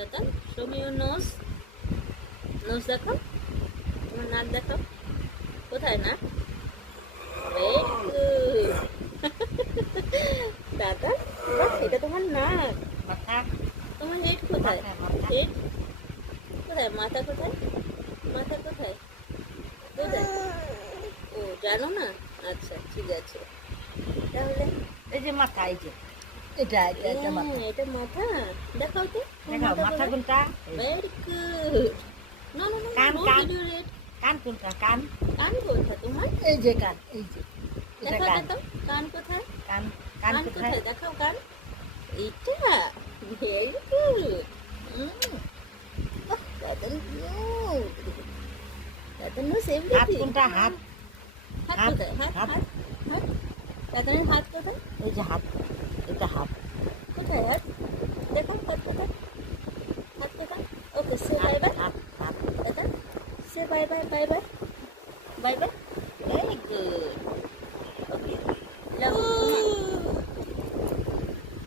দাদা, show me your nose. Nose দেখো, তোমার নাক দেখো। কোথায় নাক? Very good. দাদা, বাহ, এটা তোমার নাক। মাথা তোমার হেড কোথায়? মাথা হেড কোথায়? মাথা কোথায়? মাথা কোথায়? কোথায়? ও, জানো না? আচ্ছা, ঠিক আছে। তাহলে এই যে মাথা, এই যে এটা এটা এটা মাথা। এটা মাথা। দেখাও তো। দেখাও মাথা কোনটা? Very good. না না না, কান, no কান। video red. কান কোনটা? কান কান কোথায় তোমার? এই যে কান, এই যে এটা দেখাও কান। দেখাও, কান কোথায়? কান কান কান কোথায়? কোথায়? দেখাও কান। এইটা ভেরি গুড। দাদার নোজ, দাদার নোজ হাত এভরিথিং। কোনটা? হাত হাত হাত, কোথায়? হাত হাত। হাত হাত। দাদার হাত কোথায়? এই যে হাত, এটা হাত। কোথায় হাত? দেখো হাত কোথায়? হাত কোথায়? ওকে, সে বাই হাত বাই। হাত হাত। দাদা, say bye bye bye bye bye bye. Very good.